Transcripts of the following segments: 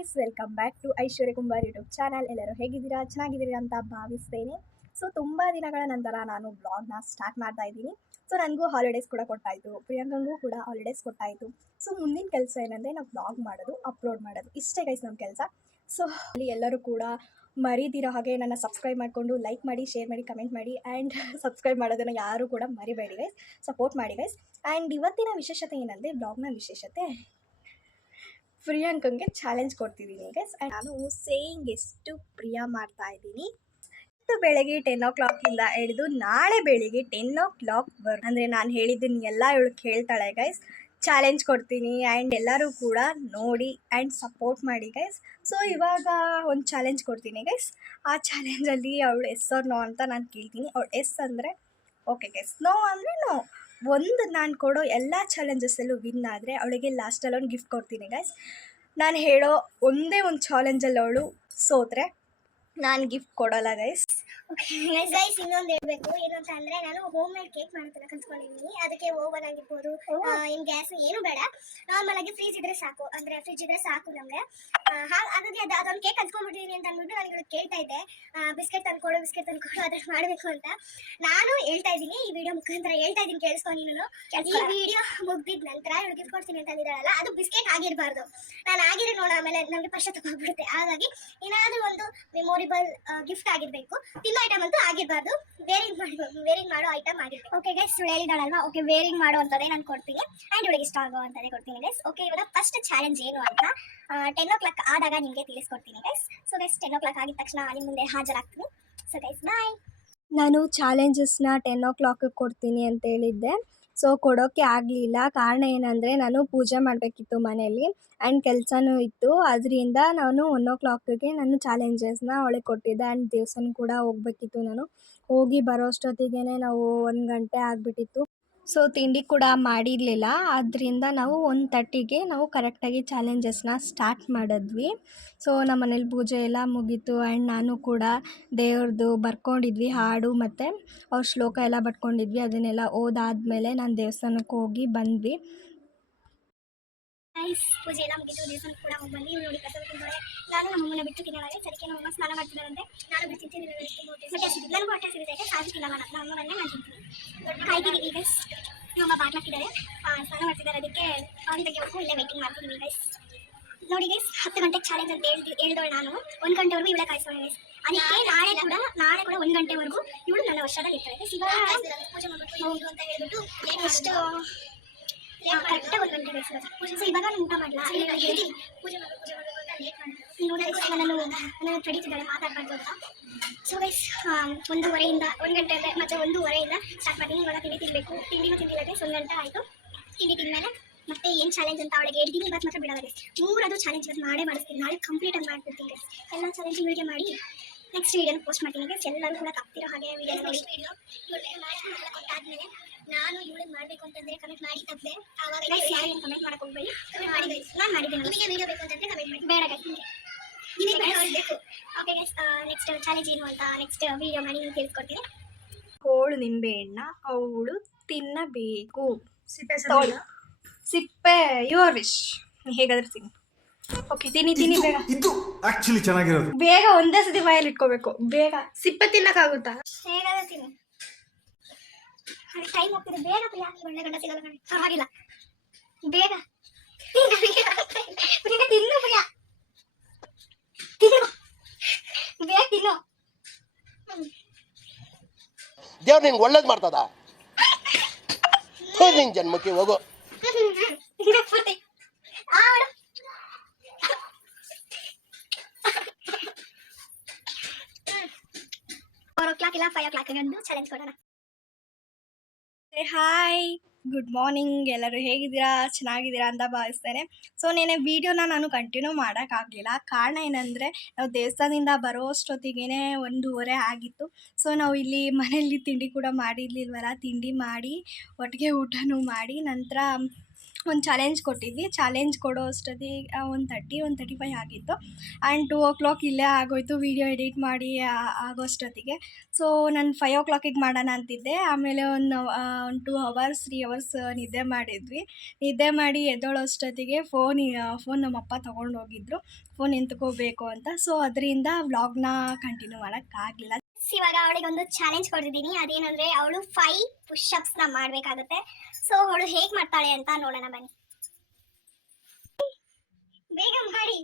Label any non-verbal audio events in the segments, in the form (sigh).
Guys welcome back to Aishwarya Kumbar YouTube channel ಎಲ್ಲರೂ ಹೇಗಿದ್ದೀರಾ? ಚೆನ್ನಾಗಿದ್ದೀರಾ ಅಂತ ಭಾವಿಸ್ತೇನೆ. ಸೊ ತುಂಬ ದಿನಗಳ ನಂತರ ನಾನು ಬ್ಲಾಗ್ನ ಸ್ಟಾರ್ಟ್ ಮಾಡ್ತಾ ಇದ್ದೀನಿ. ಸೊ ನನಗೂ ಹಾಲಿಡೇಸ್ ಕೂಡ ಕೊಟ್ಟಾಯಿತು ಪ್ರಿಯಾಂಕಂಗೂ ಕೂಡ ಹಾಲಿಡೇಸ್ ಕೊಟ್ಟಾಯಿತು ಸೊ ಮುಂದಿನ ಕೆಲಸ ಏನಂದರೆ ನಾವು ಬ್ಲಾಗ್ ಮಾಡೋದು ಅಪ್ಲೋಡ್ ಮಾಡೋದು. ಇಷ್ಟೇ ಗೈಸ್ ನಮ್ಮ ಕೆಲಸ. ಸೊ ಅಲ್ಲಿ ಎಲ್ಲರೂ ಕೂಡ ಮರಿದಿರೋ ಹಾಗೆ ನನ್ನ ಸಬ್ಸ್ಕ್ರೈಬ್ ಮಾಡಿಕೊಂಡು ಲೈಕ್ ಮಾಡಿ ಶೇರ್ ಮಾಡಿ ಕಮೆಂಟ್ ಮಾಡಿ ಆ್ಯಂಡ್ ಸಬ್ಸ್ಕ್ರೈಬ್ ಮಾಡೋದನ್ನು ಯಾರೂ ಕೂಡ ಮರಿಬೇಡಿ ಗೈಸ್ ಸಪೋರ್ಟ್ ಮಾಡಿ ಗೈಸ್ ಆ್ಯಂಡ್ ಇವತ್ತಿನ ವಿಶೇಷತೆ ಏನಂದರೆ ಬ್ಲಾಗ್ನ ವಿಶೇಷತೆ. ಪ್ರಿಯಾಂಕಂಗೆ ಚಾಲೆಂಜ್ ಕೊಡ್ತಿದ್ದೀನಿ ಗೈಸ್ ಆ್ಯಂಡ್ ನಾನು ಸೇಯಿಂಗ್ ಎಷ್ಟು ಪ್ರಿಯ ಮಾಡ್ತಾ ಇದ್ದೀನಿ. ಬೆಳಗ್ಗೆ ಟೆನ್ ಓ ಕ್ಲಾಕಿಂದ ಹಿಡಿದು ನಾಳೆ ಬೆಳಿಗ್ಗೆ ಟೆನ್ ಓ ಕ್ಲಾಕ್ ಬರ್ ಅಂದರೆ ನಾನು ಹೇಳಿದ್ದೀನಿ ಎಲ್ಲ ಇವಳು ಕೇಳ್ತಾಳೆ ಗೈಸ್ ಚಾಲೆಂಜ್ ಕೊಡ್ತೀನಿ ಆ್ಯಂಡ್ ಎಲ್ಲರೂ ಕೂಡ ನೋಡಿ ಆ್ಯಂಡ್ ಸಪೋರ್ಟ್ ಮಾಡಿ ಗೈಸ್ ಸೊ ಇವಾಗ ಒಂದು ಚಾಲೆಂಜ್ ಕೊಡ್ತೀನಿ ಗೈಸ್ ಆ ಚಾಲೆಂಜಲ್ಲಿ ಅವಳು ಎಸ್ ಆರ್ ನೋ ಅಂತ ನಾನು ಕೇಳ್ತೀನಿ. ಅವಳು ಎಸ್ ಅಂದರೆ ಓಕೆ ಗೈಸ್ ನೋ ಅಂದರೆ ನೋ ಒಂದು ನಾನು ಕೊಡೋ ಎಲ್ಲ ಚಾಲೆಂಜಸ್ಸಲ್ಲೂ ವಿನ್ ಆದರೆ ಅವಳಿಗೆ ಲಾಸ್ಟಲ್ಲಿ ಒಂದು ಗಿಫ್ಟ್ ಕೊಡ್ತೀನಿ ಗೈಸ್ ನಾನು ಹೇಳೋ ಒಂದೇ ಒಂದು ಚಾಲೆಂಜಲ್ಲಿ ಅವಳು ಸೋತ್ರೆ. ನಾನು ಗಿಫ್ಟ್ ಕೊಡಲ್ಲ ಗೈಸ್ ಗೈಸ್ ಇನ್ನೊಂದು ಹೇಳ್ಬೇಕು. ಏನಂತ ಅಂದ್ರೆ ನಾನು ಹೋಮ್ ಮೇಡ್ ಕೇಕ್ ಮಾಡ್ತಾರೆ ಕಲ್ತ್ಕೊಂಡಿದ್ದೀನಿ ಅದಕ್ಕೆ ಓವನ್ ಆಗಿರ್ಬೋದು ಏನು ಗ್ಯಾಸ್ ಏನು ಬೇಡ. ನಾರ್ಮಲ್ ಆಗಿ ಫ್ರೀಜ್ ಇದ್ರೆ ಸಾಕು. ಅಂದ್ರೆ ಫ್ರಿಜ್ ಇದ್ರೆ ಸಾಕು ನಮ್ಗೆ. ಹಾಗಾಗಿ ಅದು ಅದೊಂದು ಕೇಕ್ ಕಲ್ತ್ಕೊಂಡ್ಬಿಟ್ಟಿದ್ದೀನಿ ಅಂತ ಅಂದ್ಬಿಟ್ಟು ನಾನು ಇವಳು ಕೇಳ್ತಾ ಇದ್ದೆ. ಬಿಸ್ಕೆಟ್ ತಂದ್ಕೊಡು ಬಿಸ್ಕೆಟ್ ತಂದ್ಕೊಡು ಅದ್ರ ಮಾಡಬೇಕು ಅಂತ. ನಾನು ಹೇಳ್ತಾ ಇದ್ದೀನಿ ಈ ವಿಡಿಯೋ ಮುಖಾಂತರ ಹೇಳ್ತಾ ಇದ್ದೀನಿ ಕೇಳಿಸ್ಕೊ ನೀನು ಈ ವಿಡಿಯೋ ಮುಗ್ದಿದ ನಂತರ ಇವಳು ಗಿಫ್ಟ್ ಕೊಡ್ತೀನಿ ಅಂತ ಅಂದಿದ್ದಾಳಲ್ಲ ಅದು ಬಿಸ್ಕೆಟ್ ಆಗಿರ್ಬಾರ್ದು. ನಾನು ಆಗಿದೆ ನೋಡ ಆಮೇಲೆ ನನಗೆ ಪಶ್ಚಾತ್ತಾಪ ಆಗ್ಬಿಡುತ್ತೆ. ಹಾಗಾಗಿ ಏನಾದ್ರೂ ಒಂದು ಮೆಮೊರಿಬಲ್ ಗಿಫ್ಟ್ ಆಗಿರ್ಬೇಕು. ತಿನ್ನೋ ಐಟಮ್ ಅಂತೂ ಆಗಿರ್ಬಾರ್ದು. ವೇರಿಂಗ್ ಮಾಡಬೇಕು ವೇರಿಂಗ್ ಮಾಡೋ ಐಟಮ್ ಆಗಿರ್ಬೇಕು. ಓಕೆ ಗೈಸ್ ಹೇಳಿದಾಳಲ್ವಾ? ಓಕೆ ವೇರಿಂಗ್ ಮಾಡುವಂಥದ್ದೇ ನಾನು ಕೊಡ್ತೀನಿ. ಆ್ಯಂಡ್ ಇವಳಿಗೆ ಇಷ್ಟ ಆಗುವಂಥದ್ದೇ ಕೊಡ್ತೀನಿ ಗೈಸ್ ಓಕೆ ಇವಾಗ ಫಸ್ಟ್ ಚಾಲೆಂಜ್ ಏನು ಅಂತ ಟೆನ್ ಓ ಕ್ಲಾಕ್ ಆದಾಗ ನಿಮಗೆ ತಿಳಿಸ್ಕೊಡ್ತೀನಿ guys so guys ten o'clock ಆಗಿದ ತಕ್ಷಣ ನಿಮ್ಮ ಮುಂದೆ ಹಾಜರಾಗ್ತೀನಿ. ಸೊ ಗೈಸ್ ಬಾಯ್ ನಾನು ಚಾಲೆಂಜಸ್ನ ಟೆನ್ ಓ ಕ್ಲಾಕಿಗೆ ಕೊಡ್ತೀನಿ ಅಂತ ಹೇಳಿದ್ದೆ. ಸೊ ಕೊಡೋಕ್ಕೆ ಆಗಲಿಲ್ಲ. ಕಾರಣ ಏನಂದರೆ ನಾನು ಪೂಜೆ ಮಾಡಬೇಕಿತ್ತು ಮನೆಯಲ್ಲಿ ಆ್ಯಂಡ್ ಕೆಲಸನೂ ಇತ್ತು. ಅದರಿಂದ ನಾನು ಒನ್ ಓ ಕ್ಲಾಕಿಗೆ ನಾನು ಚಾಲೆಂಜಸ್ನ ಅವಳಿಗೆ ಕೊಟ್ಟಿದ್ದೆ ಆ್ಯಂಡ್ ದೇವಸ್ಥಾನ ಕೂಡ ಹೋಗ್ಬೇಕಿತ್ತು ನಾನು. ಹೋಗಿ ಬರೋ ಅಷ್ಟೊತ್ತಿಗೆ ನಾವು ಒಂದು ಗಂಟೆ ಆಗಿಬಿಟ್ಟಿತ್ತು. ಸೊ ತಿಂಡಿ ಕೂಡ ಮಾಡಿರಲಿಲ್ಲ. ಆದ್ದರಿಂದ ನಾವು ಒಂದು ತರ್ಟಿಗೆ ನಾವು ಕರೆಕ್ಟಾಗಿ ಚಾಲೆಂಜಸ್ನ ಸ್ಟಾರ್ಟ್ ಮಾಡಿದ್ವಿ. ಸೊ ನಮ್ಮ ಮನೇಲಿ ಪೂಜೆ ಎಲ್ಲ ಮುಗೀತು. ಆ್ಯಂಡ್ ನಾನು ಕೂಡ ದೇವ್ರದ್ದು ಬರ್ಕೊಂಡಿದ್ವಿ, ಹಾಡು ಮತ್ತು ಅವ್ರ ಶ್ಲೋಕ ಎಲ್ಲ ಬಟ್ಕೊಂಡಿದ್ವಿ ಅದನ್ನೆಲ್ಲ ಓದಾದ್ಮೇಲೆ ನಾನು ದೇವಸ್ಥಾನಕ್ಕೆ ಹೋಗಿ ಬಂದ್ವಿ. ನೈಸ್ ಪೂಜೆ ಎಲ್ಲ ಮುಗಿದು ದೇವಸ್ಥಾನ ಕೂಡ ಹೋಗಿ ಬಂದು ಇವ್ರು ನೋಡಿ ಪ್ರಸಾದ ತಿಂತಾಳೆ ನಾನು ನಮ್ಮ ಅಮ್ಮನ ಬಿಟ್ಟು ತಿನ್ನೋಳೆ ಸರಿಕೆ ನಮ್ಮ ಅಮ್ಮ ಸ್ನಾನ ಮಾಡ್ತಿದ್ದಾರಂತೆ. ನಾನು ಬಿಟ್ಟು ತಿಂತೀನಿ ಹೊಟ್ಟೆ ಹಸಿದಿದೆ ನನಗೂ ಹೊಟ್ಟೆ ಸಿಗುತ್ತೆ ಸಾಜಿ ತಿನ್ನಲ್ಲ ನಾನು ನಮ್ಮ ಮನೆ ನಾನು ತಿಂತೀನಿ. ಕಾಯ್ತಿದ್ದೀವಿ ಗೈಸ್ ನಮ್ಮ ಬಾಟ್ ಹಾಕಿದ್ದಾರೆ. ಸ್ನಾನ ಮಾಡ್ತಿದ್ದಾರೆ. ಅದಕ್ಕೆ ಅವ್ನ ತೆಗೆಯೋಕ್ಕೂ ಇಲ್ಲೇ ವೆಯ್ಟಿಂಗ್ ಮಾಡ್ತಿದ್ದೀವಿ ಗೈಸ್ ನೋಡಿ ಗೈಸ್ ಹತ್ತು ಗಂಟೆಗೆ ಚಾಲೆಂಜ್ ಅಂತ ಹೇಳ್ತಿ ಹೇಳ್ದೋಳು ನಾನು. ಒಂದು ಗಂಟೆವರೆಗೂ ಇವಳೆ ಕಾಯಿಸೋಣ ಗೈಸ್ ಅದಕ್ಕೆ ನಾಳೆ ಕೂಡ ನಾಳೆ ಕೂಡ ಒಂದು ಗಂಟೆವರೆಗೂ ಇವಳು ನನ್ನ ವರ್ಷದಲ್ಲಿ ಇರ್ತಾಳೆ ಗೈಸ್ ಇವಾಗ ಪೂಜೆ ಮಾಡ್ಬಿಟ್ಟು ಹೌದು. ಅಂತ ಹೇಳ್ಬಿಟ್ಟು ಎಷ್ಟು ಒಂದು ಸೊ ಇವಾಗ ಮಾಡಲ್ಲ ಅಂತ. ಸೊ ಒಂದೂವರೆಯಿಂದ, ಒಂದು ಗಂಟೆ ಮತ್ತೆ ಒಂದೂವರೆಯಿಂದ ಸ್ಟಾರ್ಟ್ ಮಾಡ್ತೀನಿ. ಇವಾಗ ತಿಂಡಿ ತಿನ್ನಬೇಕು ತಿಂಡಿನೂ ತಿಂದಿಲ್ಲ ಒಂದು ಗಂಟೆ ಆಯಿತು. ತಿಂಡಿ ತಿಂದಮೇಲೆ ಮತ್ತೆ ಏನು ಚಾಲೆಂಜ್ ಅಂತ ಅವಳಿಗೆ ಹೇಳ್ತೀನಿ ಇವತ್ತು ಮಾತ್ರ ಬಿಡಲ್ಲ ಮೂರದು ಚಾಲೆಂಜ್ ಇವತ್ತು ಮಾಡೇ ಮಾಡಿಸ್ತೀನಿ. ನಾಳೆ ಕಂಪ್ಲೀಟ್ ಆಗಿ ಮಾಡ್ಬಿಡ್ತೀನಿ ಎಲ್ಲ ಚಾಲೆಂಜ್ ವಿಡಿಯೋ ಮಾಡಿ ನೆಕ್ಸ್ಟ್ ವಿಡಿಯೋನ ಪೋಸ್ಟ್ ಮಾಡ್ತೀನಿ. ಗೈಸ್ ಎಲ್ಲರೂ ಕೂಡ ತಪ್ತಿರೋ ಹಾಗೆ ವಿಡಿಯೋ ನೆಕ್ಸ್ಟ್ ವಿಡಿಯೋ ಇವಳಿಗೆ ಎಲ್ಲ ಕೊಟ್ಟಾದ್ಮೇಲೆ ನಾನು ಇವಳಿಗೆ ಮಾಡಬೇಕು ಅಂತಂದ್ರೆ ಕಮೆಂಟ್ ಮಾಡಿ ತಪ್ಪದೆ. ಆವಾಗ ಗೈಸ್ ಯಾರು ಕಮೆಂಟ್ ಮಾಡಕ್ಕೆ ಹೋಗ್ಬೇಡಿ. ಕಮೆಂಟ್ ಮಾಡಿ ಗೈಸ್ ನಾನು ಮಾಡಿದ್ದೀನಿ ನಿಮಗೆ ವಿಡಿಯೋ ಬೇಕು ಅಂತಂದ್ರೆ ಕಮೆಂಟ್ ಮಾಡಿ. ಬೇಡ ಗೈಸ್ ನಿಮಗೆ. ನಿಮಗೆ ಬೇಕು ಓಕೆ ಗೈಸ್ ನೆಕ್ಸ್ಟ್ ಚಾಲೆಂಜ್ ಏನು ಅಂತ ನೆಕ್ಸ್ಟ್ ವೀಡಿಯೋ ಮಾಡಿ ನಿಮ್ಗೆ ತಿಳಿಸ್ಕೊಡ್ತೀನಿ. ನಿಂಬೆ ನಿಂಬೆಹಣ್ಣ ಅವಳು ತಿನ್ನಬೇಕು. ಸಿಪ್ಪೆ. ಸಿಪ್ಪೆ ಯುವರ್ ವಿಶ್ ಹೇಗಾದ್ರೂ ತಿನ್ನಿ. ಓಕೆ ತಿನ್ನಿ ತಿನ್ನಿ ಬೇಗ. ಇದು ಆಕ್ಚುಲಿ ಚೆನ್ನಾಗಿರೋದು. ಬೇಗ ಒಂದೇ ಸತಿ ಬಾಯಲ್ಲಿ ಇಟ್ಕೋಬೇಕು. ಬೇಗ. ಸಿಪ್ಪೆ ತಿನ್ನಕ್ಕಾಗುತ್ತಾ? ಹೇಗಾದ್ರೆ ತಿನ್ನು. ಟೈಮ್ ಹೋಗ್ತಿದೆ. ಬೇಗ ಪ್ರಿಯಾ ಒಳ್ಳೆ ಗಂಡ ಸಿಗಲ್ಲ ಕಣೆ. ಪರವಾಗಿಲ್ಲ. ಬೇಗ. ಬೇಗ ತಿನ್ನು ಪ್ರಿಯಾ ತಿನ್ನು. ಬೇಗ ತಿನ್ನು. ದೇವ್ರು ನಿಂಗೆ ಒಳ್ಳೇದು ಮಾಡ್ತದ? ನಿನ್ ಜನ್ಮಕ್ಕೆ ಹೋಗು ತಿನ್ನು ಪೂರ್ತಿ ಆ ಮಾಡು ಫೋರ್ ಓ ಕ್ಲಾಕ್ ಇಲ್ಲ ಫೈವ್ ಓ ಕ್ಲಾಕ್ ಒಂದು ಚಾಲೆಂಜ್ ಕೊಡೋಣ ಹಾಯ್ ಗುಡ್ ಮಾರ್ನಿಂಗ್ ಎಲ್ಲರೂ ಹೇಗಿದ್ದೀರಾ? ಚೆನ್ನಾಗಿದ್ದೀರಾ ಅಂತ ಭಾವಿಸ್ತೇನೆ. ಸೊ ನೆನೆ ವೀಡಿಯೋನ ನಾನು ಕಂಟಿನ್ಯೂ ಮಾಡೋಕ್ಕಾಗಲಿಲ್ಲ ಕಾರಣ ಏನಂದರೆ, ನಾವು ದೇವಸ್ಥಾನದಿಂದ ಬರೋ ಅಷ್ಟೊತ್ತಿಗೆ ಒಂದೂವರೆ ಆಗಿತ್ತು. ಸೊ ನಾವು ಇಲ್ಲಿ ಮನೆಯಲ್ಲಿ ತಿಂಡಿ ಕೂಡ ಮಾಡಿರ್ಲಿಲ್ವಲ್ಲ? ತಿಂಡಿ ಮಾಡಿ, ಒಟ್ಟಿಗೆ ಊಟನೂ ಮಾಡಿ, ನಂತರ ಒಂದು ಚಾಲೆಂಜ್ ಕೊಟ್ಟಿದ್ವಿ. ಚಾಲೆಂಜ್ ಕೊಡೋ ಅಷ್ಟೊತ್ತಿಗೆ ಒಂದು ತರ್ಟಿ ಒಂದು ತರ್ಟಿ ಫೈವ್ ಆಗಿತ್ತು. ಆ್ಯಂಡ್ ಟೂ ಓ ಕ್ಲಾಕ್ ಇಲ್ಲೇ ಆಗೋಯ್ತು. ವೀಡಿಯೋ ಎಡಿಟ್ ಮಾಡಿ ಆಗೋ ಅಷ್ಟೊತ್ತಿಗೆ ಸೊ ನಾನು ಫೈವ್ ಓ ಕ್ಲಾಕಿಗೆ ಮಾಡೋಣ ಅಂತಿದ್ದೆ. ಆಮೇಲೆ ಒಂದು ಒಂದು ಟೂ ಅವರ್ಸ್ ತ್ರೀ ಅವರ್ಸ್ ನಿದ್ದೆ ಮಾಡಿದ್ವಿ. ನಿದ್ದೆ ಮಾಡಿ ಎದ್ದೋಳೋ ಅಷ್ಟೊತ್ತಿಗೆ ಫೋನ್ ಫೋನ್ ನಮ್ಮಪ್ಪ ತೊಗೊಂಡು ಹೋಗಿದ್ರು. ಫೋನ್ ಎಂತ್ಕೋಬೇಕು ಅಂತ. ಸೊ ಅದರಿಂದ ವ್ಲಾಗ್ನ ಕಂಟಿನ್ಯೂ ಮಾಡೋಕ್ಕಾಗಲಿಲ್ಲ ಇವಾಗ ಅವಳಿಗೆ ಒಂದು ಚಾಲೆಂಜ್ ಕೊಡ್ತಿದ್ದೀನಿ. ಅದೇನಂದ್ರೆ, ಅವಳು ಫೈವ್ನ ಮಾಡ್ಬೇಕಾಗುತ್ತೆ. ಸೊ ಅವಳು ಹೇಗ್ ಮಾಡ್ತಾಳೆ ಅಂತ ನೋಡೋಣ ಬನ್ನಿ. ಬೇಗ ಮಾಡಿ.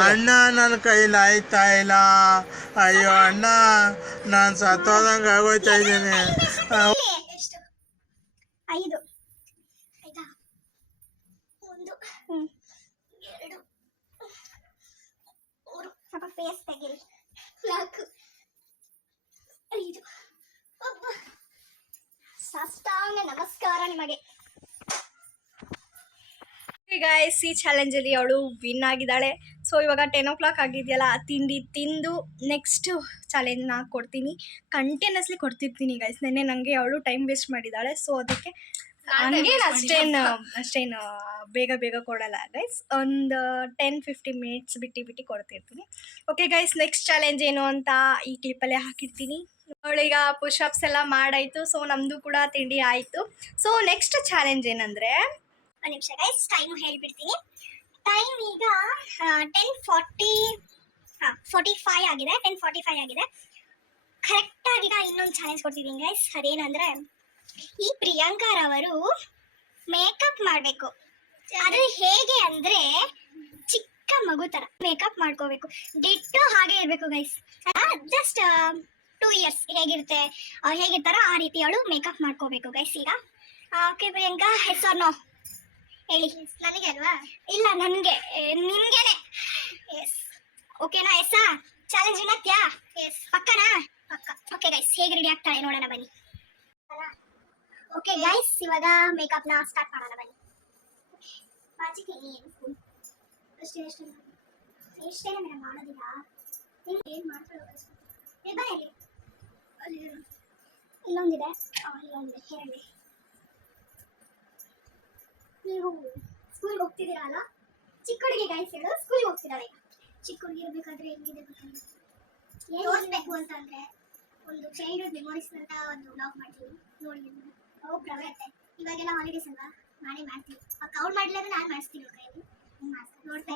ಅಣ್ಣ ನನ್ನ ಕೈಲಿ ಆಯ್ತಾ ಇಲ್ಲ. ಅಯ್ಯೋ ಅಣ್ಣ ನಾನು ಸತ್ತೋದಂಗ ಆಗೋಯ್ತಾ ಇದ್ದೇನೆ. ಐದು. ಆಯ್ತಾ ಒಂದು. ಎರಡು. ಮೂರು. ಸ್ವಲ್ಪ ಫೇಸ್ ತೆಗೀರಿ. ನಾಲ್ಕು. ಸಾಷ್ಟಾಂಗ ನಮಸ್ಕಾರ ನಿಮಗೆ. ಗಾಯ್ಸ್ ಈ ಚಾಲೆಂಜಲ್ಲಿ ಅವಳು ವಿನ್ ಆಗಿದ್ದಾಳೆ. ಸೊ ಇವಾಗ ಟೆನ್ ಓ ಕ್ಲಾಕ್ ಆಗಿದೆಯಲ್ಲ ಆ ತಿಂಡಿ ತಿಂದು ನೆಕ್ಸ್ಟ್ ಚಾಲೆಂಜ್ನ ಕೊಡ್ತೀನಿ. ಕಂಟಿನ್ಯೂಸ್ಲಿ ಕೊಡ್ತಿರ್ತೀನಿ ಗೈಸ್ ನೆನ್ನೆ ನನಗೆ ಅವಳು ಟೈಮ್ ವೇಸ್ಟ್ ಮಾಡಿದ್ದಾಳೆ. ಸೊ ಅದಕ್ಕೆ ಹಂಗೇನು ಅಷ್ಟೇನು ಅಷ್ಟೇನು ಬೇಗ ಬೇಗ ಕೊಡಲ್ಲ ಗೈಸ್ ಒಂದು ಟೆನ್ ಫಿಫ್ಟಿ ಮಿನಿಟ್ಸ್ ಬಿಟ್ಟು ಬಿಟ್ಟು ಕೊಡ್ತಿರ್ತೀನಿ. ಓಕೆ ಗೈಸ್ ನೆಕ್ಸ್ಟ್ ಚಾಲೆಂಜ್ ಏನು ಅಂತ ಈ ಕ್ಲಿಪ್ಪಲ್ಲೇ ಹಾಕಿರ್ತೀನಿ. ಅವಳೀಗ ಪುಷಪ್ಸ್ ಎಲ್ಲ ಮಾಡಾಯಿತು ಸೊ ನಮ್ಮದು ಕೂಡ ತಿಂಡಿ ಆಯಿತು. ಸೊ ನೆಕ್ಸ್ಟ್ ಚಾಲೆಂಜ್ ಏನಂದರೆ? ಒಂದು ನಿಮಿಷ ಗೈಸ್ ಟೈಮ್ ಹೇಳ್ಬಿಡ್ತೀನಿ. ಟೈಮ್ ಈಗ ಟೆನ್ ಫಾರ್ಟಿ ಹಾಂ ಫೋರ್ಟಿ ಫೈವ್ ಆಗಿದೆ ಟೆನ್ ಫಾರ್ಟಿ ಫೈವ್ ಆಗಿದೆ ಕರೆಕ್ಟಾಗಿ ಈಗ ಇನ್ನೊಂದು ಚಾಲೆಂಜ್ ಕೊಡ್ತಿದ್ದೀನಿ ಗೈಸ್ ಅದೇನಂದ್ರೆ, ಈ ಪ್ರಿಯಾಂಕಾರವರು ಮೇಕಪ್ ಮಾಡಬೇಕು. ಆದರೆ ಹೇಗೆ ಅಂದರೆ, ಚಿಕ್ಕ ಮಗು ಥರ ಮೇಕಪ್ ಮಾಡ್ಕೋಬೇಕು. ಡಿಟ್ಟು ಹಾಗೆ ಇರಬೇಕು ಗೈಸ್ ಜಸ್ಟ್ ಟೂ ಇಯರ್ಸ್ ಹೇಗಿರುತ್ತೆ ಅವ್ರು ಹೇಗಿರ್ತಾರೋ ಆ ರೀತಿ ಅವಳು ಮೇಕಪ್ ಮಾಡ್ಕೋಬೇಕು ಗೈಸ್ ಈಗ. ಓಕೆ ಪ್ರಿಯಾಂಕಾ ಹೆಸರು ಹೇಳಿ. ನನಗೆ ಅಲ್ವಾ? ಇಲ್ಲ ನನಗೆ ನಿಮ್ಗೆನೆ ಎಸ್ ಓಕೆನಾ ಎಸ್ಸಾ ಚಾಲೆಂಜ್ ವಿನತ್ಯಾ? ಎಸ್ ಪಕ್ಕನಾ? ಪಕ್ಕ. ಓಕೆ ಗೈಸ್ ಹೇಗೆ ರೆಡಿ ಆಗ್ತಾಳೆ ನೋಡೋಣ ಬನ್ನಿ. ಓಕೆ ಗೈಸ್ ಇವಾಗ ಮೇಕಪ್ನ ಸ್ಟಾರ್ಟ್ ಮಾಡೋಣ ಬನ್ನಿ. ಬಾಚಿತೀನಿ ಅಷ್ಟೇ ಅಷ್ಟೇ. ಇಷ್ಟೇನೆ ಮೇಡಮ್ ಮಾಡೋದಿಲ್ಲ. ಏನು ಮಾಡ್ತಾಳೆ ಹೇಳಿ ಇಲ್ಲೊಂದಿದೆ. ಇಲ್ಲೊಂದಿದೆ. ಕೇಳಿ ನೀವು ಸ್ಕೂಲ್ಗೆ ಹೋಗ್ತಿದ್ದೀರಾ ಅಲ್ಲ ಚಿಕ್ಕ ಹುಡುಗಿ ಗೈಸ್ ಹೇಳು ಸ್ಕೂಲ್ಗೆ ಹೋಗ್ತಿದ್ದಾರೆ ಈಗ ಚಿಕ್ಕ ಹುಡುಗಿ ಇರಬೇಕಾದ್ರೆ ಹೆಂಗಿದೆ ಗೊತ್ತಿಲ್ಲ ಅಂತಂದ್ರೆ ಅಂತ ಅಂದ್ರೆ ಒಂದು ಚೈಲ್ಡ್ಹುಡ್ ಮೆಮೊರೀಸ್ ಅಂತ ಒಂದು ಬ್ಲಾಗ್ ಮಾಡ್ತೀನಿ. ನೋಡಿ ಅವು ಪ್ರವೇತೆ ಇವಾಗೆಲ್ಲ ಹಾಲಿಡೇಸ್ ಅಲ್ವಾ? ನಾನೇ ಮಾಡ್ತೀನಿ. ಕೌಂಟ್ ಮಾಡಲಿಲ್ಲ ನಾನು ಮಾಡಿಸ್ತೀನಿ ಅವ್ರ ಕೈಯಲ್ಲಿ ನೋಡ್ತಾ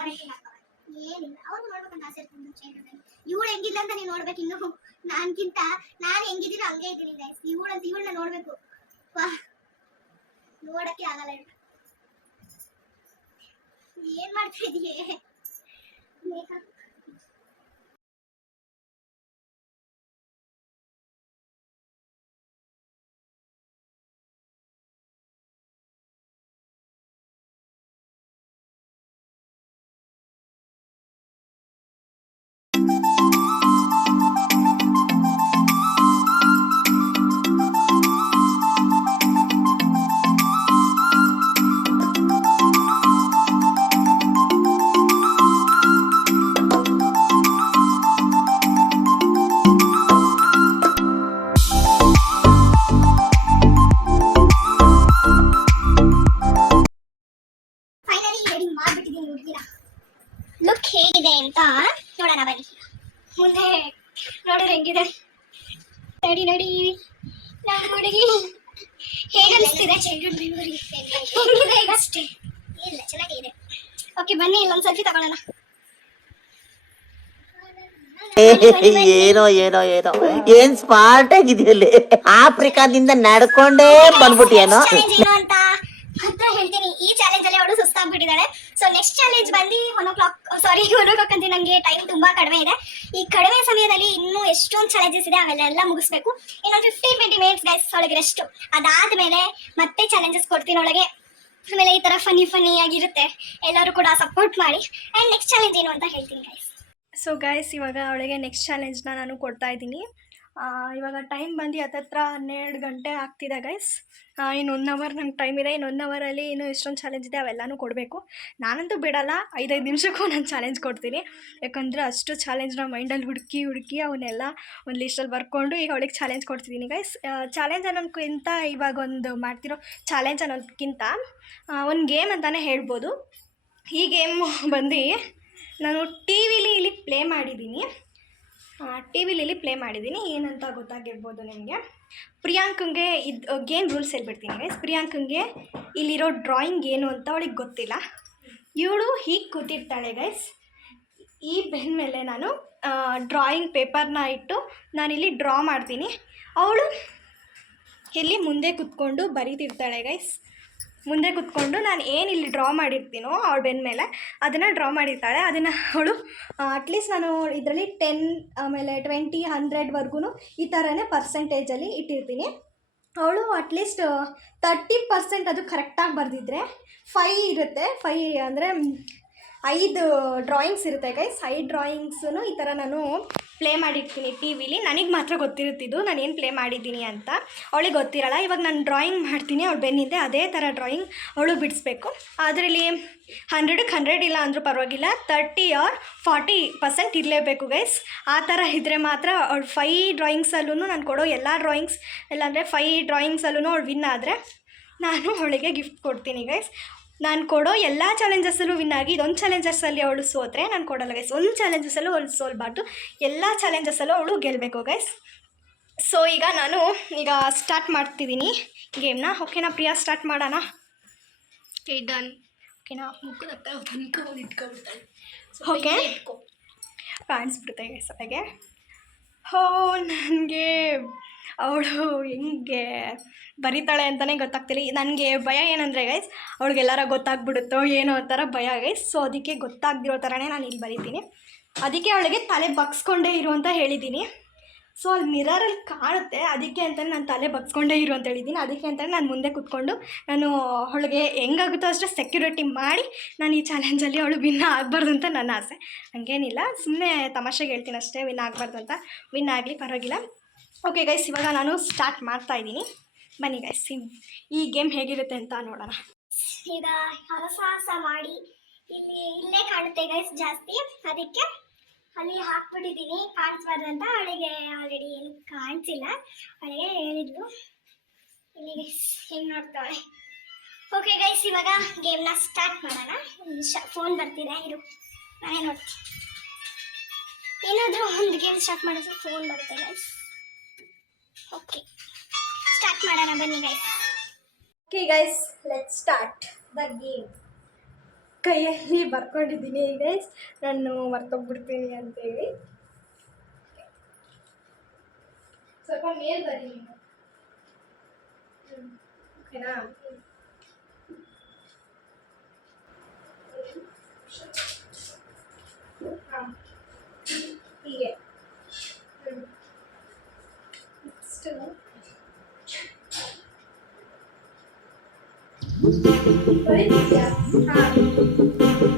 ಏನಿಲ್ಲ ಅವ್ರು ನೋಡ್ಬೇಕಂತ ಆಸೆ ಇರ್ತದೆ ಚೈಲ್ಡ್ಹುಡ್ ಇವಳು ಹೆಂಗಿಲ್ಲ ಅಂತ ನೀವು ನೋಡ್ಬೇಕು ಇನ್ನು. ನಾನ್ಕಿಂತ ನಾನು ಹೆಂಗಿದ್ದೀನೋ ಹಂಗೆ ಇದ್ದೀನಿ ಗೈಸ್ ಇವಳಂತ ಇವಳನ್ನ ನೋಡ್ಬೇಕು. ವಾ. ನೋಡಕ್ಕೆ ಆಗಲ್ಲ. ಏನ್ ಮಾಡ್ತಾ ಇದೀಯ? ಮೇಕಪ್ ಓಕೆ ಬನ್ನಿ ಇನ್ನೊಂದು ಸೆಲ್ಫಿ ತಗೊಳ್ಳೋಣ. ಏನೋ ಏನೋ ಏನೋ. ಏನ್ ಸ್ಮಾರ್ಟ್ ಆಗಿದೆಯಲ್ಲಿ ಆಫ್ರಿಕಾದಿಂದ ನಡ್ಕೊಂಡೇ ಬಂದ್ಬಿಟ್ಟಿಯೇನೋ? ಅಂತ ಅಂತ ಹೇಳ್ತೀನಿ. ಈ ಚಾಲೆಂಜ್ ಅಲ್ಲಿ ಅವಳು ಸುಸ್ತಾಗ್ಬಿಟ್ಟಿದ್ದಾಳೆ ಸೊ ನೆಕ್ಸ್ಟ್ ಚಾಲೆಂಜ್ ಬಂದು one o'clock sorry one o'clock ಅಂತ ನನಗೆ ಟೈಮ್ ತುಂಬಾ ಕಡಿಮೆ ಇದೆ. ಈ ಕಡಿಮೆ ಸಮಯದಲ್ಲಿ ಇನ್ನೂ ಎಷ್ಟೊಂದು ಚಾಲೆಂಜಸ್ ಇದೆ ಅವೆಲ್ಲ ಮುಗಿಸ್ಬೇಕು. ಇನ್ನೊಂದು ಫಿಫ್ಟೀನ್ ಟ್ವೆಂಟಿ ಮಿನಿಟ್ಸ್ ಗೈಸ್ ಒಳಗೆ ರೆಸ್ಟ್ ಅದಾದ್ಮೇಲೆ ಮತ್ತೆ ಚಾಲೆಂಜಸ್ ಕೊಡ್ತೀನಿ ಒಳಗೆ ಆಮೇಲೆ ಈ ತರ ಫನಿ ಫನಿ ಆಗಿರುತ್ತೆ. ಎಲ್ಲರೂ ಕೂಡ ಸಪೋರ್ಟ್ ಮಾಡಿ. ಅಂಡ್ ನೆಕ್ಸ್ಟ್ ಚಾಲೆಂಜ್ ಏನು ಅಂತ ಹೇಳ್ತೀನಿ ಗೈಸ್ ಸೊ ಗೈಸ್ ಇವಾಗ ಅವಳಿಗೆ ನೆಕ್ಸ್ಟ್ ಚಾಲೆಂಜ್ನ ನಾನು ಕೊಡ್ತಾ ಇದ್ದೀನಿ. ಇವಾಗ ಟೈಮ್ ಬಂದು ಹತ್ತತ್ರ ಹನ್ನೆರಡು ಗಂಟೆ ಆಗ್ತಿದೆ ಗೈಸ್ ಇನ್ನು ಒನ್ ಅವರ್ ನಂಗೆ ಟೈಮ್ ಇದೆ. ಇನ್ನು ಒನ್ ಅವರಲ್ಲಿ ಇನ್ನು ಎಷ್ಟೊಂದು ಚಾಲೆಂಜ್ ಇದೆ ಅವೆಲ್ಲನೂ ಕೊಡಬೇಕು. ನಾನಂತೂ ಬಿಡಲ್ಲ. ಐದೈದು ನಿಮಿಷಕ್ಕೂ ನಾನು ಚಾಲೆಂಜ್ ಕೊಡ್ತೀನಿ. ಯಾಕಂದರೆ ಅಷ್ಟು ಚಾಲೆಂಜ್ನ ಮೈಂಡಲ್ಲಿ ಹುಡುಕಿ ಹುಡುಕಿ ಅವನ್ನೆಲ್ಲ ಒಂದು ಲಿಸ್ಟಲ್ಲಿ ಬರ್ಕೊಂಡು ಈಗ ಅವಳಿಗೆ ಚಾಲೆಂಜ್ ಕೊಡ್ತಿದ್ದೀನಿ ಗೈಸ್ ಚಾಲೆಂಜ್ ಅನ್ನೋಕ್ಕಿಂತ ಇವಾಗ ಒಂದು ಮಾಡ್ತಿರೋ ಚಾಲೆಂಜ್ ಅನ್ನೋದಕ್ಕಿಂತ ಒಂದು ಗೇಮ್ ಅಂತಲೇ ಹೇಳ್ಬೋದು. ಈ ಗೇಮ್ ಬಂದು ನಾನು ಟಿ ವಿಲಿ ಇಲ್ಲಿ ಪ್ಲೇ ಮಾಡಿದ್ದೀನಿ ಟಿ ವಿಲಿ ಪ್ಲೇ ಮಾಡಿದ್ದೀನಿ. ಏನಂತ ಗೊತ್ತಾಗಿರ್ಬೋದು ನಿಮಗೆ. ಪ್ರಿಯಾಂಕಂಗೆ ಇದು ಗೇಮ್ ರೂಲ್ಸ್ ಹೇಳ್ಬಿಡ್ತೀನಿ ಗೈಸ್ ಪ್ರಿಯಾಂಕಂಗೆ ಇಲ್ಲಿರೋ ಡ್ರಾಯಿಂಗ್ ಏನು ಅಂತ ಅವಳಿಗೆ ಗೊತ್ತಿಲ್ಲ. ಇವಳು ಹೀಗೆ ಕೂತಿರ್ತಾಳೆ ಗೈಸ್ ಈ ಬೆನ್ ಮೇಲೆ ನಾನು ಡ್ರಾಯಿಂಗ್ ಪೇಪರ್ನ ಇಟ್ಟು ನಾನಿಲ್ಲಿ ಡ್ರಾ ಮಾಡ್ತೀನಿ. ಅವಳು ಇಲ್ಲಿ ಮುಂದೆ ಕೂತ್ಕೊಂಡು ಬರೀತಿರ್ತಾಳೆ ಗೈಸ್ ಮುಂದೆ ಕುತ್ಕೊಂಡು ನಾನು ಏನು ಇಲ್ಲಿ ಡ್ರಾ ಮಾಡಿರ್ತೀನೋ ಅವಳ ಬೆನ್ನ ಮೇಲೆ ಅದನ್ನು ಡ್ರಾ ಮಾಡಿರ್ತಾಳೆ. ಅದನ್ನು ಅವಳು ಅಟ್ಲೀಸ್ಟ್ ನಾನು ಇದರಲ್ಲಿ ಟೆನ್ ಆಮೇಲೆ ಟ್ವೆಂಟಿ ಹಂಡ್ರೆಡ್ವರೆಗೂ ಈ ಥರನೇ ಪರ್ಸೆಂಟೇಜಲ್ಲಿ ಇಟ್ಟಿರ್ತೀನಿ. ಅವಳು ಅಟ್ಲೀಸ್ಟ್ ತರ್ಟಿ ಪರ್ಸೆಂಟ್ ಅದು ಕರೆಕ್ಟಾಗಿ ಬರೆದಿದ್ರೆ ಫೈ ಇರುತ್ತೆ. ಫೈ ಅಂದರೆ ಐದು ಡ್ರಾಯಿಂಗ್ಸ್ ಇರುತ್ತೆ ಗೈಸ್ ಐದು ಡ್ರಾಯಿಂಗ್ಸೂ ಈ ಥರ ನಾನು ಪ್ಲೇ ಮಾಡಿರ್ತೀನಿ ಟಿ ವಿಲಿ ನನಗೆ ಮಾತ್ರ ಗೊತ್ತಿರುತ್ತಿದ್ದು ನಾನು ಏನು ಪ್ಲೇ ಮಾಡಿದ್ದೀನಿ ಅಂತ. ಅವಳಿಗೆ ಗೊತ್ತಿರಲ್ಲ. ಇವಾಗ ನಾನು ಡ್ರಾಯಿಂಗ್ ಮಾಡ್ತೀನಿ. ಅವಳು ಬೆನ್ನಿದೆ ಅದೇ ಥರ ಡ್ರಾಯಿಂಗ್ ಅವಳು ಬಿಡಿಸ್ಬೇಕು. ಅದರಲ್ಲಿ ಹಂಡ್ರೆಡಕ್ಕೆ ಹಂಡ್ರೆಡ್ ಇಲ್ಲ ಅಂದರೂ ಪರವಾಗಿಲ್ಲ. ತರ್ಟಿ ಆರ್ ಫಾರ್ಟಿ ಪರ್ಸೆಂಟ್ ಇರಲೇಬೇಕು ಗೈಸ್ ಆ ಥರ ಇದ್ದರೆ ಮಾತ್ರ ಅವಳು ಫೈ ಡ್ರಾಯಿಂಗ್ಸಲ್ಲೂ ನಾನು ಕೊಡೋ ಎಲ್ಲ ಡ್ರಾಯಿಂಗ್ಸ್ ಇಲ್ಲಾಂದರೆ ಫೈ ಡ್ರಾಯಿಂಗ್ಸಲ್ಲೂ ಅವಳು ವಿನ್ ಆದರೆ ನಾನು ಅವಳಿಗೆ ಗಿಫ್ಟ್ ಕೊಡ್ತೀನಿ ಗೈಸ್ ನಾನು ಕೊಡೋ ಎಲ್ಲ ಚಾಲೆಂಜಸ್ಸಲ್ಲೂ ವಿನ್ ಆಗಿ ಇದೊಂದು ಚಾಲೆಂಜಸ್ಸಲ್ಲಿ ಅವಳು ಸೋತ್ರೆ ನಾನು ಕೊಡೋಲ್ಲ ಗೈಸ್ ಒಂದು ಚಾಲೆಂಜಸ್ಸಲ್ಲೂ ಅವಳು ಸೋಲ್ಬಾರ್ದು. ಎಲ್ಲ ಚಾಲೆಂಜಸ್ಸಲ್ಲೂ ಅವಳು ಗೆಲ್ಲಬೇಕು ಗೈಸ್ ಸೊ ಈಗ ನಾನು ಈಗ ಸ್ಟಾರ್ಟ್ ಮಾಡ್ತಿದ್ದೀನಿ ಗೇಮ್ನ ಓಕೆನಾ ಪ್ರಿಯಾ ಸ್ಟಾರ್ಟ್ ಮಾಡೋಣ? ಓಕೆ ಡನ್ ಓಕೆನಾ ಓಕೆ ಕಾಣಿಸ್ಬಿಡುತ್ತೆ ಗೈಸ್ ಹಾಗೆ ಹೋ ನನಗೆ ಅವಳು ಹೆಂಗೆ ಬರೀತಾಳೆ ಅಂತಲೇ ಗೊತ್ತಾಗ್ತಿಲ್ಲ. ನನಗೆ ಭಯ ಏನಂದರೆ ಗೈಸ್ ಅವಳಿಗೆಲ್ಲಾರ ಗೊತ್ತಾಗ್ಬಿಡುತ್ತೋ ಏನೋ ಥರ ಭಯ ಗೈಸ್ ಸೊ ಅದಕ್ಕೆ ಗೊತ್ತಾಗ್ದಿರೋ ಥರನೇ ನಾನು ಇಲ್ಲಿ ಬರೀತೀನಿ. ಅದಕ್ಕೆ ಅವಳಿಗೆ ತಲೆ ಬಗ್ಸ್ಕೊಂಡೇ ಇರು ಅಂತ ಹೇಳಿದ್ದೀನಿ ಸೊ ಅಲ್ಲಿ ಮಿರರಲ್ಲಿ ಕಾಣುತ್ತೆ. ಅದಕ್ಕೆ ಅಂತಲೇ ನಾನು ತಲೆ ಬಗ್ಸ್ಕೊಂಡೇ ಇರು ಅಂತ ಹೇಳಿದ್ದೀನಿ ಅದಕ್ಕೆ ಅಂತಲೇ ನಾನು ಮುಂದೆ ಕೂತ್ಕೊಂಡು ನಾನು ಅವಳಿಗೆ ಹೆಂಗಾಗುತ್ತೋ ಅಷ್ಟೇ ಸೆಕ್ಯೂರಿಟಿ ಮಾಡಿ ನಾನು ಈ ಚಾಲೆಂಜಲ್ಲಿ ಅವಳು ವಿನ್ ಆಗಬಾರ್ದು ಅಂತ ನನ್ನ ಆಸೆ. ಹಂಗೇನಿಲ್ಲ ಸುಮ್ಮನೆ ತಮಾಷೆಗೆ ಹೇಳ್ತೀನಿ ಅಷ್ಟೇ ವಿನ್ ಆಗಬಾರ್ದು ಅಂತ. ವಿನ್ ಆಗಲಿ ಪರವಾಗಿಲ್ಲ. ಓಕೆ ಗೈಸ್ ಇವಾಗ ನಾನು ಸ್ಟಾರ್ಟ್ ಮಾಡ್ತಾ ಇದ್ದೀನಿ. ಬನ್ನಿ ಗೈಸ್ ಈ ಗೇಮ್ ಹೇಗಿರುತ್ತೆ ಅಂತ ನೋಡೋಣ. ಈಗ ಹರಸಾಹಸ ಮಾಡಿ ಇಲ್ಲಿ ಇಲ್ಲೇ ಕಾಣುತ್ತೆ ಗೈಸ್ ಜಾಸ್ತಿ. ಅದಕ್ಕೆ ಅಲ್ಲಿ ಹಾಕ್ಬಿಟ್ಟಿದ್ದೀನಿ, ಕಾಣಿಸ್ಬಾರ್ದು ಅಂತ. ಅವಳಿಗೆ ಆಲ್ರೆಡಿ ಏನು ಕಾಣಿಸಿಲ್ಲ. ಅವಳಿಗೆ ಹೇಳಿದ್ಲು. ಇಲ್ಲಿ ಹೆಂಗೆ ನೋಡ್ತಾಳೆ. ಓಕೆ ಗೈಸ್ ಇವಾಗ ಗೇಮ್ನ ಸ್ಟಾರ್ಟ್ ಮಾಡೋಣ. ಫೋನ್ ಬರ್ತಿದೆ, ಇರು. ನಾನೇ ನೋಡ್ತೀನಿ. ಏನಾದರೂ ಒಂದು ಗೇಮ್ ಸ್ಟಾರ್ಟ್ ಮಾಡಿದ್ರೆ ಫೋನ್ ಬರುತ್ತೆ ಗೈಸ್ ಓಕೆ ಸ್ಟಾರ್ಟ್ ಮಾಡೋಣ ಬನ್ನಿ guys okay guys let start the game ಕೈಯಲ್ಲಿ ಬರ್ಕೊಂಡಿದ್ದೀನಿ ಗೈಸ್ ನಾನು ಮರ್ತೋಗ್ಬಿಡ್ತೀನಿ ಅಂತೇಳಿ. ಸ್ವಲ್ಪ ಮೇಲ್ ಬರೀ ಓಕೆನಾ ಹಾಂ ಹೀಗೆ ಹ್ಞೂ ನೆಕ್ಸ್ಟು ಬರೀತಿದ್ಯಾ ಹಾಂ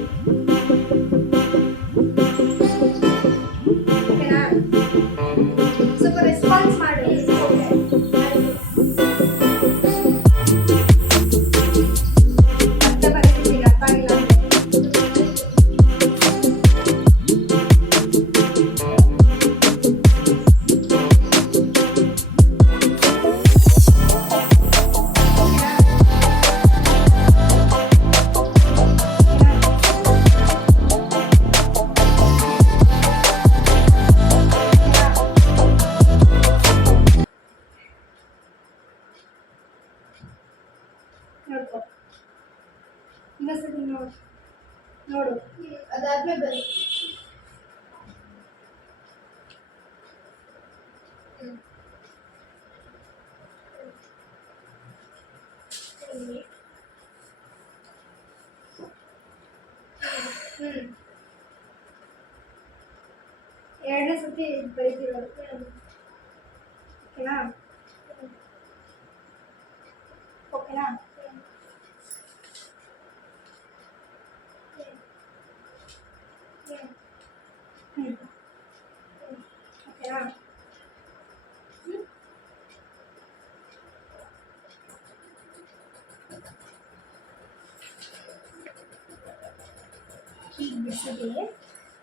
ಬಿಡಿಸಿದ್ದೀನಿ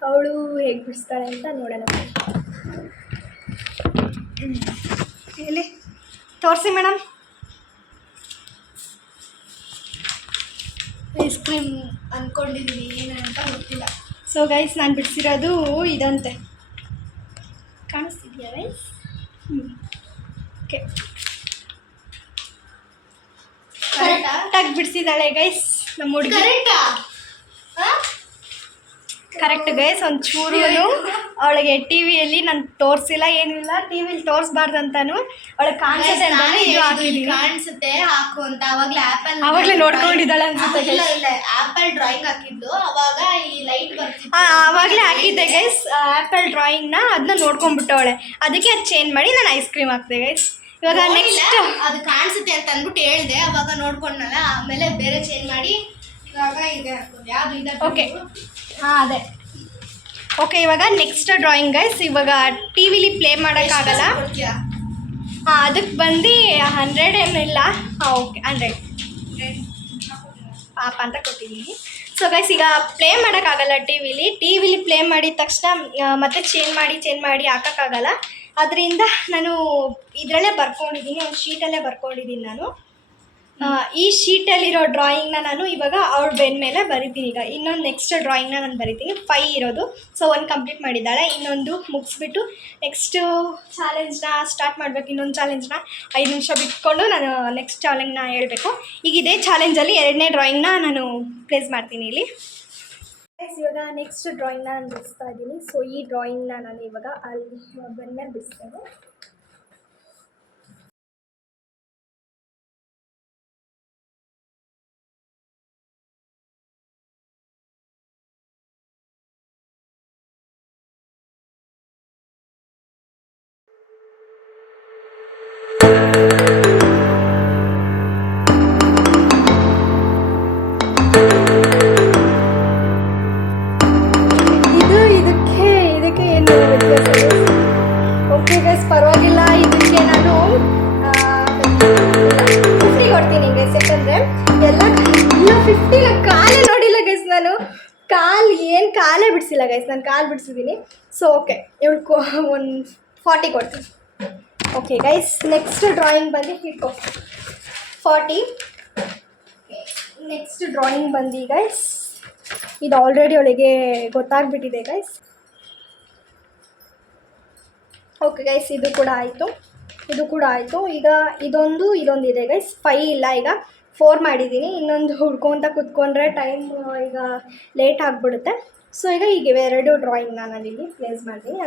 ಅವಳು ಹೇಗೆ ಬಿಡಿಸ್ತಾಳೆ ಅಂತ ನೋಡೋಣ. ಹೇಳಿ ತೋರಿಸಿ ಮೇಡಮ್. ಐಸ್ ಕ್ರೀಮ್ ಅಂದ್ಕೊಂಡಿದ್ದೀನಿ ಏನು ಅಂತ ಗೊತ್ತಿಲ್ಲ. ಸೊ ಗೈಸ್ ನಾನು ಬಿಡಿಸಿರೋದು ಇದಂತೆ. ಕಾಣಿಸ್ತಿದ್ಯಾ ಗೈಸ್ ಹ್ಞೂ ಓಕೆ ಕರೆಕ್ಟಾಗಿ ಬಿಡಿಸಿದ್ದಾಳೆ ಗೈಸ್ ನಮ್ಮ ಹುಡುಗಿ. ಕರೆಕ್ಟ್ ಗೈಸ್ ಒಂದು ಚೂರು ಅವಳಿಗೆ ಟಿ ವಿಯಲ್ಲಿ ನಾನು ತೋರಿಸಿಲ್ಲ ಏನಿಲ್ಲ ಟಿ ವಿಲಿ ತೋರಿಸ್ಬಾರ್ದಂತಾನು ಅವಳಿಗೆ ಕಾಣಿಸುತ್ತೆ ಅಂತಾನೆ ಇದು ಹಾಕಿದ್ದೀನಿ ಕಾಣಿಸುತ್ತೆ ಹಾಕು ಅಂತ. ಅವಾಗ್ಲೇ ಆಪಲ್ ಅವಾಗಲೇ ನೋಡ್ಕೊಂಡಿದ್ದಾಳೆ ಅನ್ಸುತ್ತೆ ಇಲ್ಲ ಇಲ್ಲ ಆಪಲ್ ಡ್ರಾಯಿಂಗ್ ಹಾಕಿದ್ದು ಅವಾಗ ಈ ಲೈಟ್ ಬರ್ತಿತ್ತು. ಆವಾಗಲೇ ಹಾಕಿದ್ದೆ ಗೈಸ್ ಆ್ಯಪಲ್ ಡ್ರಾಯಿಂಗ್ನ ಅದನ್ನ ನೋಡ್ಕೊಂಡ್ಬಿಟ್ಟವಳೆ. ಅದಕ್ಕೆ ಅದು ಚೇಂಜ್ ಮಾಡಿ ನಾನು ಐಸ್ ಕ್ರೀಮ್ ಹಾಕ್ತೆ ಗೈಸ್ ಇವಾಗ ನೆಕ್ಸ್ಟ್ ಅದು ಕಾಣಿಸುತ್ತೆ ಅಂತ ಅಂದ್ಬಿಟ್ಟು ಹೇಳ್ದೆ. ಅವಾಗ ನೋಡ್ಕೊಂಡಲ್ಲ ಆಮೇಲೆ ಬೇರೆ ಚೇಂಜ್ ಮಾಡಿ. ಇವಾಗ ಇದೆ ಯಾವ್ದು ಇದೆ ಓಕೆ ಹಾಂ ಅದೇ. ಓಕೆ ಇವಾಗ ನೆಕ್ಸ್ಟ್ ಡ್ರಾಯಿಂಗ್ ಗೈಸ್ ಇವಾಗ ಟಿ ವಿಲಿ ಪ್ಲೇ ಮಾಡೋಕ್ಕಾಗಲ್ಲ ಹಾಂ ಅದಕ್ಕೆ ಬಂದು ಹಂಡ್ರೆಡ್ ಏನಿಲ್ಲ ಹಾಂ ಓಕೆ ಹಂಡ್ರೆಡ್ ಪಾಪ ಅಂತ ಕೊಟ್ಟಿದ್ದೀನಿ ಸೊ ಗೈಸ್ ಈಗ ಪ್ಲೇ ಮಾಡೋಕ್ಕಾಗಲ್ಲ ಟಿ ವಿಲಿ ಟಿ ವಿಲಿ ಪ್ಲೇ ಮಾಡಿದ ತಕ್ಷಣ ಮತ್ತೆ ಚೇಂಜ್ ಮಾಡಿ ಚೇಂಜ್ ಮಾಡಿ ಹಾಕೋಕ್ಕಾಗಲ್ಲ ಅದರಿಂದ ನಾನು ಇದರಲ್ಲೇ ಬರ್ಕೊಂಡಿದ್ದೀನಿ ಒಂದು ಶೀಟಲ್ಲೇ ಬರ್ಕೊಂಡಿದ್ದೀನಿ ನಾನು. ಈ ಶೀಟಲ್ಲಿರೋ ಡ್ರಾಯಿಂಗ್ನ ನಾನು ಇವಾಗ ಅವ್ರ ಬೆನ್ ಮೇಲೆ ಬರಿತೀನಿ. ಈಗ ಇನ್ನೊಂದು ನೆಕ್ಸ್ಟ್ ಡ್ರಾಯಿಂಗ್ನ ನಾನು ಬರಿತೀನಿ. ಫೈ ಇರೋದು. ಸೊ ಒಂದು ಕಂಪ್ಲೀಟ್ ಮಾಡಿದ್ದಾಳೆ. ಇನ್ನೊಂದು ಮುಗಿಸ್ಬಿಟ್ಟು ನೆಕ್ಸ್ಟು ಚಾಲೆಂಜ್ನ ಸ್ಟಾರ್ಟ್ ಮಾಡಬೇಕು. ಇನ್ನೊಂದು ಚಾಲೆಂಜ್ನ ಐದು ನಿಮಿಷ ಬಿಟ್ಕೊಂಡು ನಾನು ನೆಕ್ಸ್ಟ್ ಚಾಲೆಂಜ್ನ ಹೇಳಬೇಕು. ಈಗ ಇದೇ ಚಾಲೆಂಜಲ್ಲಿ ಎರಡನೇ ಡ್ರಾಯಿಂಗ್ನ ನಾನು ಪ್ಲೇಸ್ ಮಾಡ್ತೀನಿ ಇಲ್ಲಿ. ಇವಾಗ ನೆಕ್ಸ್ಟ್ ಡ್ರಾಯಿಂಗ್ನ ನಾನು ಬಿಡಿಸ್ತಾ ಇದ್ದೀನಿ. ಸೊ ಈ ಡ್ರಾಯಿಂಗ್ನ ನಾನು ಇವಾಗ ಅಲ್ಲಿ ಬಂದ ಬಿಡಿಸ್ತೇನೆ. ಬಿಡಿಸಿಲ್ಲ ಗೈಸ್ ನಾನು ಕಾಲು ಬಿಡಿಸಿದ್ದೀನಿ ಸೊ ಓಕೆ ಇವಳು ಒಂದು ಫಾರ್ಟಿ ಕೊಡ್ತೀನಿ. ಓಕೆ ಗೈಸ್ ನೆಕ್ಸ್ಟ್ ಡ್ರಾಯಿಂಗ್ ಬಂದು ಹಿಡ್ಕೊ ಫಾರ್ಟಿ ನೆಕ್ಸ್ಟ್ ಡ್ರಾಯಿಂಗ್ ಬಂದು ಗೈಸ್ ಇದು ಆಲ್ರೆಡಿ ಅವಳಿಗೆ ಗೊತ್ತಾಗ್ಬಿಟ್ಟಿದೆ ಗೈಸ್ ಓಕೆ ಗೈಸ್ ಇದು ಕೂಡ ಆಯಿತು. ಇದು ಕೂಡ ಆಯಿತು. ಈಗ ಇದೊಂದು ಇದೊಂದು ಇದೆ ಗೈಸ್ ಫೈ ಇಲ್ಲ, ಈಗ ಫೋರ್ ಮಾಡಿದ್ದೀನಿ ಇನ್ನೊಂದು ಹುಡ್ಕೊತ ಕುತ್ಕೊಂಡ್ರೆ ಟೈಮ್ ಈಗ ಲೇಟ್ ಆಗಿಬಿಡುತ್ತೆ. ಸೊ ಈಗ ಈಗ ಎರಡು ಡ್ರಾಯಿಂಗ್ನ ನಾನು ಇಲ್ಲಿ ಪ್ಲೇಸ್ ಮಾಡ್ತೀನಿ.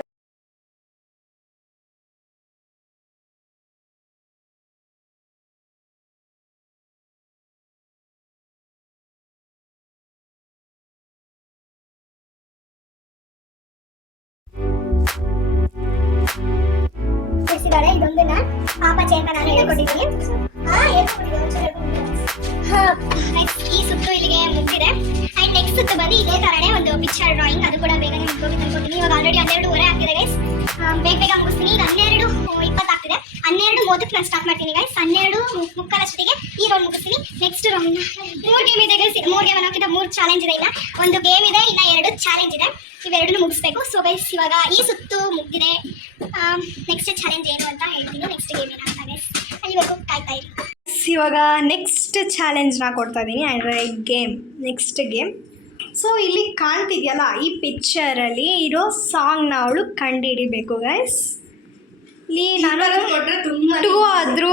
ನೆಕ್ಸ್ಟ್ ರೌಂಡ್ ಮೂರು ಗೇಮ್ ಇದೆ ಗೈಸ್ ಮೂರು ಗೇಮ್ ಅನ್ನೋಕ್ಕಿಂತ ಮೂರು ಚಾಲೆಂಜ್ ಇದೆ ಇಲ್ಲ ಒಂದು ಗೇಮ್ ಇದೆ, ಇನ್ನ ಎರಡು ಚಾಲೆಂಜ್ ಇದೆ. ಇವೆರಡನ್ನು ಮುಗಿಸ್ಬೇಕು. ಸೊ ಗೈಸ್ ಇವಾಗ ಈ ಸುತ್ತು ಮುಗಿದಿದೆ. ನೆಕ್ಸ್ಟ್ ಚಾಲೆಂಜ್ ಏನು ಅಂತ ಹೇಳ್ತೀನಿ. ನೆಕ್ಸ್ಟ್ ಗೇಮ್ ಏನು ಅಂತ ಗೈಸ್ ಅಲ್ಲಿವರೆಗೂ ಕಾಯ್ತಾ ಇರಿ. ಇವಾಗ ನೆಕ್ಸ್ಟ್ ಚಾಲೆಂಜ್ನ ಕೊಡ್ತಾ ಇದ್ದೀನಿ ಅಂದರೆ ಗೇಮ್ ನೆಕ್ಸ್ಟ್ ಗೇಮ್ ಸೊ ಇಲ್ಲಿ ಕಾಣ್ತಿದೆಯಲ್ಲ, ಈ ಪಿಕ್ಚರಲ್ಲಿ ಇರೋ ಸಾಂಗ್ನ ಅವಳು ಕಂಡುಹಿಡಿಬೇಕು ಗೈಸ್ ಇಲ್ಲಿ ನಾನು ಕೊಟ್ರೆ ತುಂಬಾ ಟೂ ಆದರೂ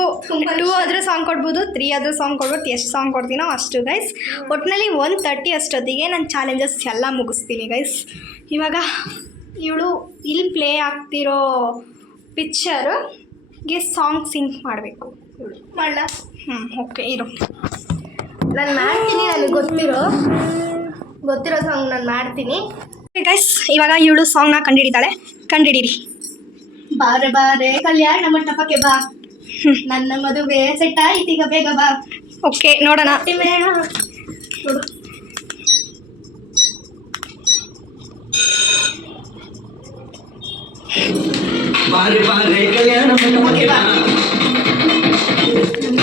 ಟೂ ಆದರೂ ಸಾಂಗ್ ಕೊಡ್ಬೋದು ತ್ರೀ ಆದರೂ ಸಾಂಗ್ ಕೊಡ್ಬೋದು ಎಷ್ಟು ಸಾಂಗ್ ಕೊಡ್ತೀನೋ ಅಷ್ಟು ಗೈಸ್ ಒಟ್ಟಿನಲ್ಲಿ ಒನ್ ತರ್ಟಿ ಅಷ್ಟೊತ್ತಿಗೆ ನಾನು ಚಾಲೆಂಜಸ್ ಎಲ್ಲ ಮುಗಿಸ್ತೀನಿ ಗೈಸ್ ಇವಾಗ ಇವಳು ಇಲ್ಲಿ ಪ್ಲೇ ಆಗ್ತಿರೋ ಪಿಕ್ಚರ್ಗೆ ಸಾಂಗ್ ಸಿಂಕ್ ಮಾಡಬೇಕು. ಮಾಡಲ? ಹ್ಞೂ ಓಕೆ ಇರು. ನಾನು ಮಾಡ್ತೀನಿ ನನಗೆ ಗೊತ್ತಿರೋ ಗೊತ್ತಿರೋ ಸಾಂಗ್ ನಾನು ಮಾಡ್ತೀನಿ. ಗೈಸ್ ಇವಾಗ ಇವಳು ಸಾಂಗ್ನ ಕಂಡುಹಿಡಿತಾಳೆ ಕಂಡುಹಿಡೀರಿ ಬಾರೆ ಬಾರೆ ಕಲ್ಯಾಣ ಮಂಟಪಕ್ಕೆ ಬಾ. ನನ್ನ ಮದುವೆ ಸೆಟ್ ಆಯ್ತೀಗ ಬೇಗ ಬಾ. ಓಕೆ ನೋಡೋಣ.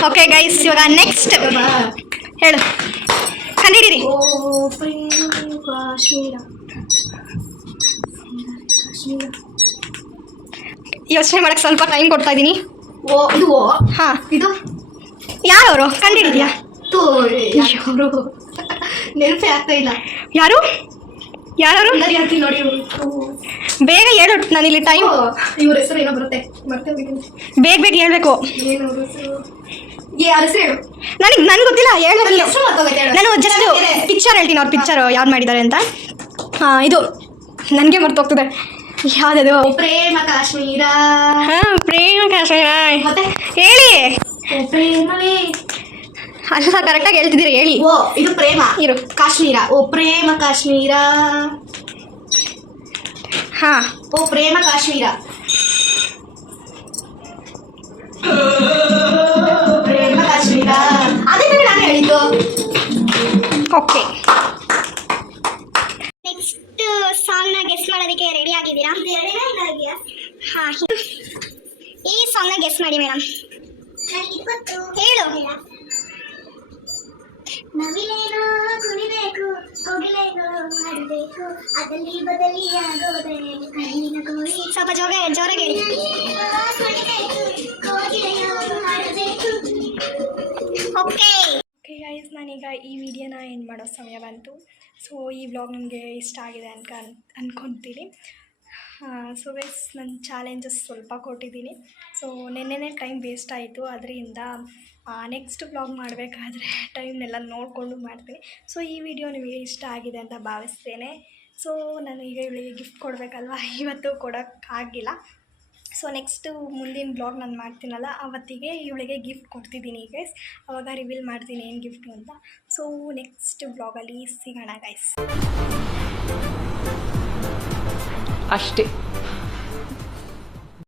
ಓಕೆ ಗೈಸ್ ಇವಾಗ ನೆಕ್ಸ್ಟ್ ಹೇಳು. ಓ ಪ್ರೇಮ ಕಾಶ್ಮೀರ. ಯೋಚನೆ ಮಾಡಕ್ಕೆ ಸ್ವಲ್ಪ ಟೈಮ್ ಕೊಡ್ತಾ ಇದ್ದೀನಿ ಓ ಇದು ಓ? ಹಾಂ. ಇದು? ಯಾರವರು? ಕಂಡಿಡಿದ್ಯಾ? ನೆನಪೇ ಆಗ್ತಾ ಇಲ್ಲ. ಯಾರು? ಯಾರು ನೋಡಿ. ಬೇಗ ಹೇಳು ನಾನಿಲ್ಲಿ ಟೈಮ್ ಇವ್ರ ಹೆಸರು ಏನೋ ಬರುತ್ತೆ. ಮತ್ತೆ ಬೇಗ ಬೇಗ ಹೇಳ್ಬೇಕು. ನನಗೆ ನನ್ಗೆ ಗೊತ್ತಿಲ್ಲ. ನನ್ನ ನೀನು. ನಾನು ಜಸ್ಟ್. ಪಿಕ್ಚರ್ ಹೇಳ್ತೀನಿ ಅವ್ರ ಪಿಕ್ಚರ್ ಯಾರು ಮಾಡಿದ್ದಾರೆ ಅಂತ. ಹಾಂ ಇದು. ನನಗೆ ಮರ್ತೋಗ್ತದೆ. ಯಾವುದದು ಪ್ರೇಮ ಕಾಶ್ಮೀರ. ಹಾ ಪ್ರೇಮ ಕಾಶ್ಮೀರ ಮತ್ತೆ? ಹೇಳಿ. ಪ್ರೇಮವೇ. ಅಲ್ಲ ಕರೆಕ್ಟಾಗಿ ಹೇಳ್ತಿದ್ದೀರಿ ಹೇಳಿ. ಓ ಇದು ಪ್ರೇಮ. ಇರು. ಕಾಶ್ಮೀರ. ಓ ಪ್ರೇಮ ಕಾಶ್ಮೀರ. ಹಾ. ಓ ಪ್ರೇಮ ಕಾಶ್ಮೀರ. ಪ್ರೇಮ ಕಾಶ್ಮೀರ. ಅದೇ ನಾನು ಹೇಳಿದ್ದು. ಓಕೆ. ಸಾಂಗ್ನ ಗೆಸ್ ಮಾಡೋದಕ್ಕೆ ರೆಡಿ ಆಗಿದ್ದೀರಾ? ಹಾ ಈ ಸಾಂಗ್ನ ಗೆಸ್ ಮಾಡಿ ಮೇಡಮ್ ಹೇಳು. ನವಿಲೇನೋ ಕುಣಿಬೇಕು ಕೋಗಿಲೇನೋ ಮಾಡಬೇಕು ಅದಲ್ಲಿ ಬದಲಿ ಆಗೋದೆ ಕಣ್ಣಿನ ಕೋಳಿ ಸ್ವಲ್ಪ ಜೋಗ ಜೋರಾಗಿ ಹೇಳಿ. ಮಾಡಬೇಕು. ಓಕೆ ಗೈಸ್ ನಾನೀಗ ಈ ವಿಡಿಯೋನ ಏನು ಮಾಡೋ ಸಮಯ ಬಂತು. ಸೊ ಈ ವ್ಲಾಗ್ ನನಗೆ ಇಷ್ಟ ಆಗಿದೆ ಅನ್ಕ ಅಂದ್ಕೊತೀನಿ ಸೊ ಗೈಸ್ ನನ್ನ ಚಾಲೆಂಜಸ್ ಸ್ವಲ್ಪ ಕೊಟ್ಟಿದ್ದೀನಿ. ಸೊ ನೆನ್ನೆನೇ ಟೈಮ್ ವೇಸ್ಟ್ ಆಯಿತು. ಅದರಿಂದ ನೆಕ್ಸ್ಟ್ ವ್ಲಾಗ್ ಮಾಡಬೇಕಾದ್ರೆ ಟೈಮ್ನೆಲ್ಲ (laughs) ನೋಡಿಕೊಂಡು ಮಾಡ್ತೀನಿ. ಸೊ ಈ ವಿಡಿಯೋ ನಿಮಗೆ ಇಷ್ಟ ಆಗಿದೆ ಅಂತ ಭಾವಿಸ್ತೇನೆ. ಸೊ ನಾನು ಈಗ ಇವಳಿಗೆ ಗಿಫ್ಟ್ ಕೊಡಬೇಕಲ್ವ? (laughs) ಇವತ್ತು ಕೊಡೋಕ್ಕಾಗಿಲ್ಲ. ಸೊ ನೆಕ್ಸ್ಟು ಮುಂದಿನ ಬ್ಲಾಗ್ ನಾನು ಮಾಡ್ತೀನಲ್ಲ, ಅವತ್ತಿಗೆ ಇವಳಿಗೆ ಗಿಫ್ಟ್ ಕೊಡ್ತಿದ್ದೀನಿ ಗೈಸ್ ಅವಾಗ ರಿವೀಲ್ ಮಾಡ್ತೀನಿ ಏನು ಗಿಫ್ಟು ಅಂತ. ಸೊ ನೆಕ್ಸ್ಟ್ ಬ್ಲಾಗಲ್ಲಿ ಸಿಗೋಣ ಗೈಸ್ ಅಷ್ಟೇ.